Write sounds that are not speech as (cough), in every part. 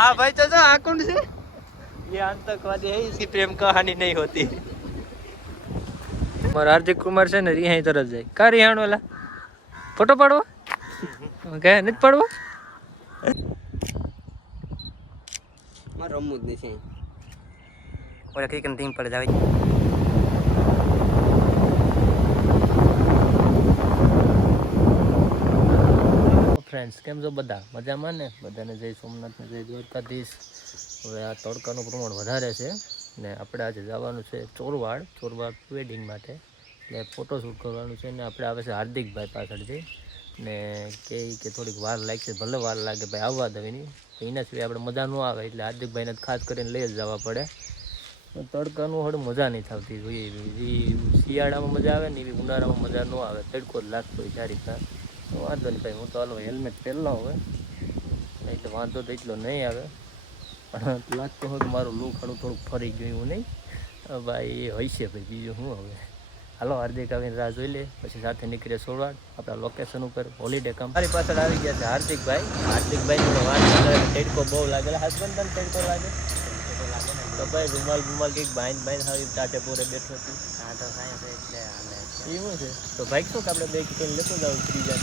हाँ भाई तो आ कौन से ये आतंकवादी है इसकी प्रेम कहानी नहीं होती મારા હાર્દિક કુમાર છે ને રિહાઈ તરત જાય કા રિહાણ વાલા ફોટો પાડવો કે નથી પાડવો મારે રમવું જ નથી ઓલા ક્રિકેટ ટીમ પર જ આવી ફ્રેન્ડ્સ કેમ છો બધા? મજામાં ને? બધાને જય સોમનાથને જય દ્વારકાધીશ. હવે આ તડકાનું પ્રમાણ વધારે છે ને આપણે આજે જવાનું છે ચોરવાડ ચોરવાડ વેડિંગ માટે. એટલે ફોટોશૂટ કરવાનું છે ને આપણે આવે છે હાર્દિકભાઈ પાછળથી. ને કે કે થોડીક વાર લાગશે, ભલે વાર લાગે, ભાઈ આવવા દે એની. સિવાય આપણે મજા ન આવે એટલે હાર્દિકભાઈને ખાસ કરીને લઈ જ જવા પડે. તડકાનું હળ મજા નહીં થતી જોઈએ. શિયાળામાં મજા આવે ને એવી ઉનાળામાં મજા ન આવે. તડકો જ લાગતો હોય સારી રીતના તો વાંધો નહીં ભાઈ હું તો હાલો હેલ્મેટ પહેરલા હવે. એટલે વાંધો તો એટલો નહીં આવે. પણ લાગતો હોય કે મારું લુક ઘણું થોડુંક ફરી ગયું એવું નહીં. ભાઈ એ હોય છે ભાઈ બીજું શું હવે? હાલો હાર્દિક આવીને રાહ જોઈ લે પછી સાથે નીકળીએ સોળવાડ આપણા લોકેશન ઉપર હોલિડે કામ મારી પાછળ આવી ગયા છે હાર્દિકભાઈ. હાર્દિકભાઈ તો વાત કરે તડકો બહુ લાગેલા હસબન્ડ પણ ટેડકો લાગે? તો ભાઈ રૂમાલ રૂમાલ કંઈક બાઈન બાઈન હવે ટાટે પૂરે બેઠો હતી હા તો કાંઈ એટલે એવું છે? તો ભાઈ શું કે આપણે બે કિલો લેતો જાવ ત્રીજા?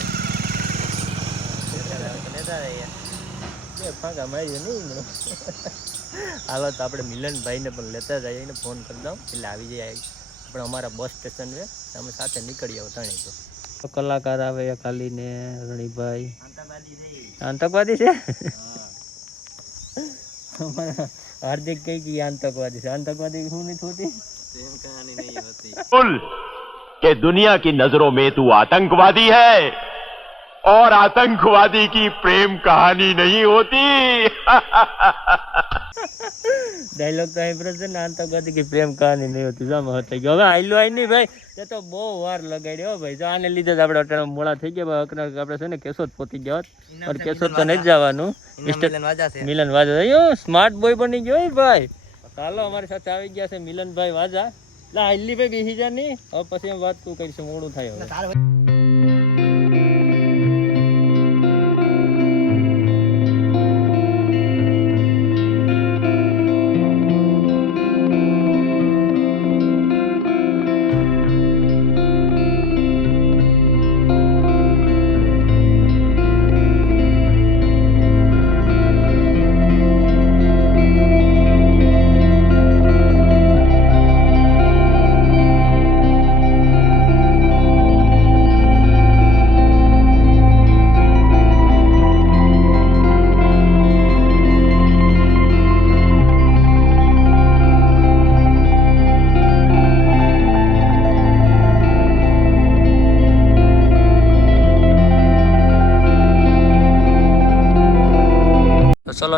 લેતા રહીએ બે ફાંકા મારીએ નહીં ને હાલો તો આપણે મિલનભાઈને પણ લેતા જઈએ એને ફોન કરી દઉં એટલે આવી જાય આપણે અમારા બસ સ્ટેશન છે અમે સાથે નીકળી આવો ત્રણેય તો કલાકાર આવે ખાલી ને રણીભાઈ આતંકવાદી રહી આતંકવાદી છે અમારા હાર્દિક કઈ કે આતંકવાદી છે આતંકવાદી શું નહીં થતી પ્રેમ કહાની નહીં હોતી कुल कि दुनिया की नजरों में तू आतंकवादी है और आतंकवादी की प्रेम कहानी नहीं होती ડાયલોગ તો અહીં છે ને આતંકવાદી કે પ્રેમ કહાની નહીં હોતી જામ હતા ગયો હવે આઈલો આઈ નહીં ભાઈ તે તો બહુ વાર લગાડ્યો હો ભાઈ જો આને લીધે જ આપણે અટાણા મોડા થઈ ગયા ભાઈ અકરા આપણે છે ને કેશોદ પહોંચી ગયા હોત પણ કેશોદ તો નહીં જ જવાનું મિસ્ટર વાજા છે મિલન વાજા અયો સ્માર્ટ બોય બની ગયો હે ભાઈ ચાલો અમારી સાથે આવી ગયા છે મિલનભાઈ વાજા લા હલ્લી ભાઈ બેસી જા નહીં હવે પછી એમ વાત તું કરીશું મોડું થાય હવે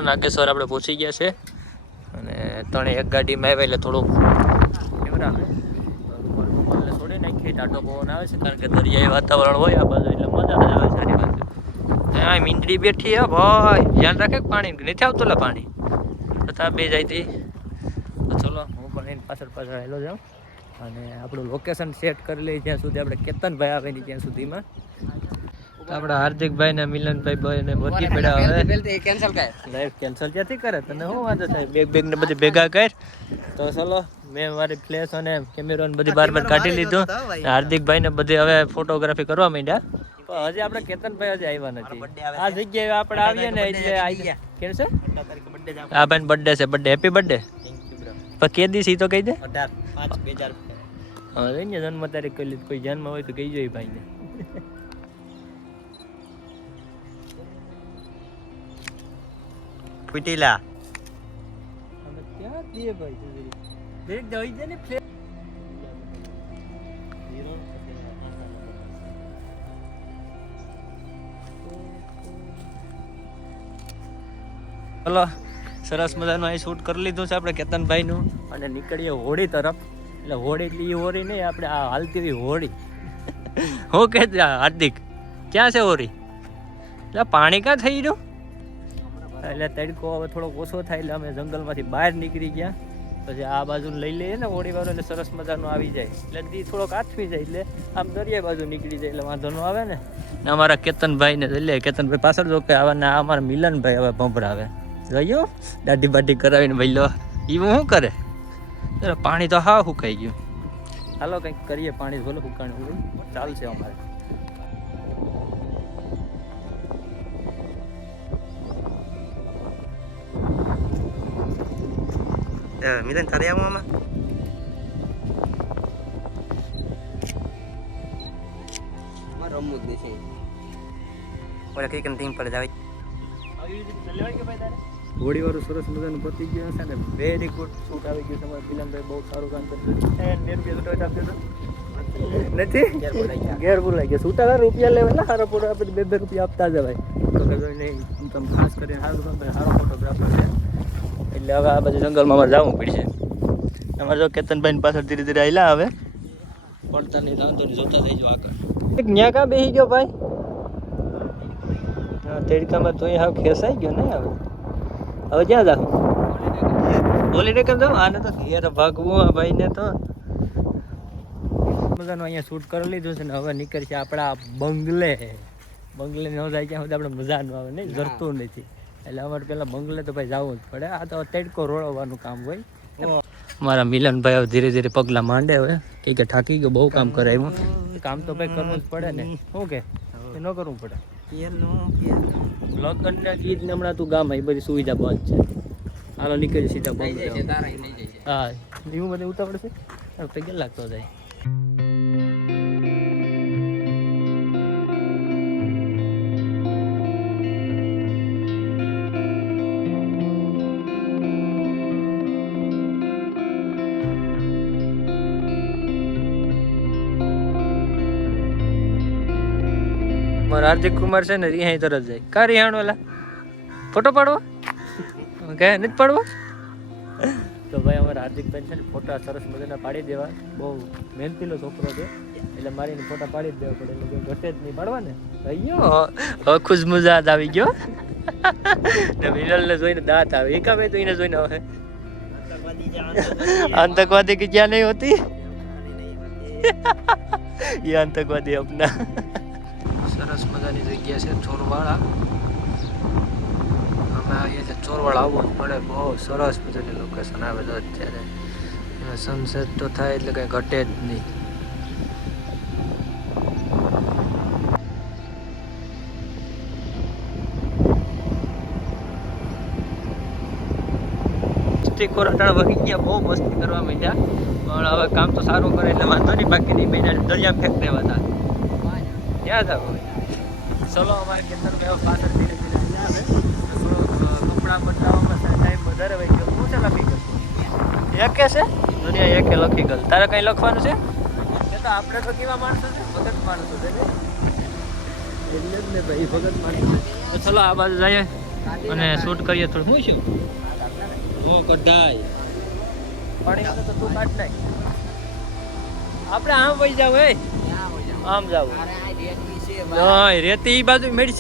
નાગેશ્વર આપણે પહોંચી ગયા છે. અને ત્રણે એક ગાડીમાં આવ્યા એટલે થોડુંક છોડી નાખીએ ટાટો પવન આવે છે, કારણ કે દરિયાઈ વાતાવરણ હોય, આ બાજુ એટલે મજા આવે, સારી બાજુ મીંડડી બેઠી હે, ભાઈ, ધ્યાન રાખે પાણી? નથી આવતું પાણી? તથા બે જાય તી. તો ચલો, હું પણ એની પાછળ પાછળ હેલો જાઉં અને આપણું લોકેશન સેટ કરી લઈએ, જ્યાં સુધી આપણે કેતનભાઈ આવે ને ત્યાં સુધીમાં. તો આપણા હાર્દિકભાઈ ને મિલનભાઈ ભાઈ ને બધી પડ્યા હવે. કેન્સલ કર લાઈફ કેન્સલ ક્યાંથી કરે? તને શું વાંધો થાય? બેગ બેગ ને બધી ભેગા કર. તો ચલો મેં મારી ફ્લેશ અને કેમેરો ને બધી બાર બાર કાઢી લીધું. હાર્દિકભાઈ ને બધી હવે ફોટોગ્રાફી કરવા માંડ્યા. પણ હજી આપણે કેતનભાઈ હજી આવ્યા નથી. આ જગ્યાએ આપણે આવીએ ને એટલે આવી ગયા. કેમ છે? આ ભાઈ બર્થડે છે. બર્થડે હેપી બર્થડે પણ કે દિવસ તો કહી દે. અઢાર પાંચ બે હજાર હા જન્મ તારીખ કહી લીધું કોઈ જન્મ હોય તો કહી જોઈએ ભાઈને. પીટીલા હલો ક્યાં દઈએ ભાઈ સુધી દઈ દે ને ફ્લે ચલો સરસ મજાનું અહીં શૂટ કરી લીધું છે આપણે કેતનભાઈનું. અને નીકળીએ હોળી તરફ. એટલે હોળી એટલે એ હોળી નહીં આપણે આ હાલતી એવી હોળી. (laughs) હું કે હાર્દિક ક્યાં છે હોળી? એટલે પાણી ક્યાં થઈ રહ્યું? એટલે તડકો હવે થોડોક ઓછો થાય એટલે અમે જંગલમાંથી બહાર નીકળી ગયા. પછી આ બાજુ લઈ લઈએ ને હોળી વાળો એટલે સરસ મજાનું આવી જાય. એટલે દી થોડોક આથમી જાય એટલે આમ દરિયા બાજુ નીકળી જાય એટલે વાંધો ન આવે ને. અમારા કેતનભાઈ ને એટલે કેતનભાઈ પાછળ જો કે આવા ને અમારા મિલનભાઈ હવે ભંભરાવે ગયો દાઢી બાઢી કરાવીને ભાઈ એ શું કરે? પાણી તો હા સુકાઈ ગયું. હાલો કંઈક કરીએ પાણી, ભલે સુકાણું ચાલશે અમારે. મિલન તારે આવું આમાં મારે રમવું જ નથી ઓલા કઈ ટીમ પર જ આવી હોળી વાળું સરસ મજાનું પતી ગયું છે ને વેરી ગુડ શૂટ આવી ગયું તમારે ફિલ્મભાઈ બહુ સારું કામ કર્યું નથી? ઘેર બોલાઈ ગયા. છૂટા રૂપિયા લેવા ના સારો ફોટો આપણે બે બે રૂપિયા આપતા જવાય તો તમે ખાસ કરીને સારું સારો ફોટોગ્રાફર છે. એટલે હવે આ બધું જંગલમાં અમારે જવું પડશે. અમારે જો કેતનભાઈ પાછળ ધીરે ધીરે આવેલા હવે. પડતા નહીં વાંધો નહીં જોતા થઈ જાવ આગળ. એક ન્યા કાં બેસી ગયો ભાઈ? તેડકામાં તો હાવ ખેસાઈ ગયો ને હવે. હવે ક્યાં જાવ? બોલી કેમ જાવ? આને તો ઘેર ભાગવું આ ભાઈને તો. મજાનું અહીંયા શૂટ કરી લીધું છે ને હવે નીકળશે આપણા બંગલે. બંગલે ન જાય ત્યાં સુધી આપણે મજા ન આવે નહીં? જરતું નથી. એટલે અમારે પેલા બંગલે તો ભાઈ જવું જ પડે. આ તો તડકો રોળવાનું કામ હોય. મારા મિલનભાઈ હવે ધીરે ધીરે પગલા માંડે હવે. કે કે થાકી ગયો બહુ કામ કરાવ્યું કામ તો ભાઈ કરવું જ પડે ને. શું કે? ન કરવું પડે. લગ્ન ને ગીત ને હમણાં તું ગામ એ બધી સુવિધા બંધ છે. હાલો નીકળી સીધા બંધ હા એવું બધું ઉતાવળ છે? કેટલા લાગતો જાય? મારો હાર્દિક કુમાર છે ને રિહાઈ તરત જાય. કા રિહાણ ઓલા ફોટો પાડવો? કે નથી પાડવો? તો ભાઈ અમારા હાર્દિકભાઈ છે ને ફોટા સરસ મજાના પાડી દેવા. બહુ મહેનતીલો છોકરો છે. એટલે મારીને ફોટા પાડી જ દેવા પડે. એટલે ઘટે જ નહીં. પાડવા ને? અયો ખુશ મુજાદ આવી ગયો. ને વિરલને જોઈને દાંત આવે. એકા ભાઈ તો એને જોઈને આવે. આતંકવાદી કે ક્યાં નહીં હોતી? ये आतंकवादी अपना સરસ મજાની જગ્યા છે ચોરવાળા અમે છીએ ચોરવાડા, આવવું પડે. બહુ સરસ મજાની લોકેશન આવે તો અત્યારે. સનસેટ તો થાય એટલે કંઈ ઘટે જ નહીં. મસ્તી કોરાટાળ વહી ગયા, બહુ મસ્તી કરવા માંડ્યા. પણ હવે કામ તો સારું કરે એટલે વાંધો નહીં, બાકી નહીં મહિના દરિયા ફેંક દેવા હતા. ક્યાં જાવ ચલો અમારે ખેતર મેં પાછળ ધીરે ધીરે આવે. કપડાં બદલાવવામાં ટાઈમ વધારે વહી ગયો. છે લખી ગયો એકે છે? દુનિયા એકે લખી ગયો તારે કંઈ લખવાનું છે? એ તો આપણે તો કેવા માણસો છે? ભગત માણસો છે એટલે જ ને ભાઈ ભગત માણસો તો ચલો આ બાજુ જઈએ અને શૂટ કરીએ થોડું. શું શું? હો કઢાય. પાણી તો તું કાઢ નાખ. આપણે આમ વહી જાવ એ આમ જાવ રેતી ઈ બાજુ મેળ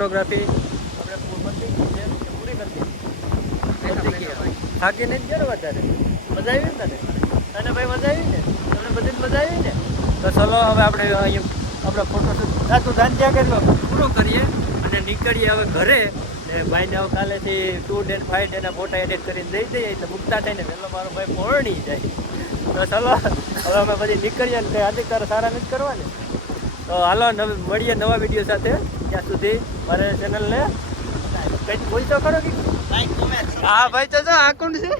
ફોટોગ્રાફી આપણે પૂરી ગઈ થાકીને જ ગયો વધારે. મજા આવી ને તને? તને ભાઈ મજા આવી ને? તમને બધી મજા આવી ને? તો ચલો હવે આપણે અહીંયા આપણે ફોટોશૂટ સાચું ધ્યાન ત્યાં કરી પૂરો કરીએ અને નીકળીએ હવે ઘરે. ભાઈને હવે કાલેથી ટુ ડે ફાઈવ ડેના ફોટા એડિટ કરીને દઈ દઈએ. એટલે મુકતા થઈને પેલો મારો ભાઈ પરણી જાય. તો ચલો હવે અમે બધી નીકળીએ ને હાર્દિક તારે સારા નથી કરવા ને તો હાલો નવ મળીએ નવા વીડિયો સાથે. ત્યાં સુધી મારે ચેનલને કંઈક બોલતો ખરો કે હા ભાઈ તો જો આ કોણ છે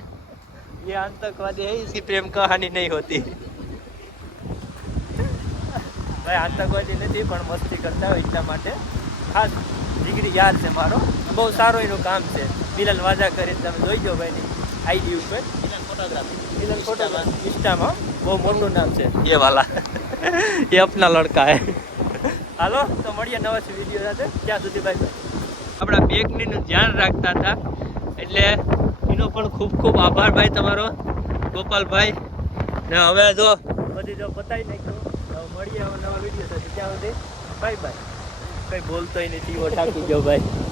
ये आतंकवादी है इसकी प्रेम कहानी नहीं होती ભાઈ આતંકવાદી નથી પણ મસ્તી કરતા હોય એટલા માટે ખાસ જીગરી યાર છે મારો બહુ સારો એનું કામ છે મિલન વાજા કરી તમે જોઈ જાઓ ભાઈની આઈડી ઉપર મિલન ફોટોગ્રાફી ઇન્સ્ટામાં બહુ મોટું નામ છે એ વાલા એ અપના લડકા હે હાલો તો મળીએ નવા વીડિયો સાથે. ત્યાં સુધી ભાઈ આપણા બેગની ધ્યાન રાખતા હતા. એટલે એનો પણ ખૂબ ખૂબ આભાર ભાઈ તમારો ગોપાલભાઈ. ને હવે જો બધી જો પતાવી નાખ્યો. મળીએ હવે નવા વીડિયો સાથે. ત્યાં સુધી બાય બાય કંઈ બોલતોય નથી ઓઠાકી ઠાકી ગયો ભાઈ.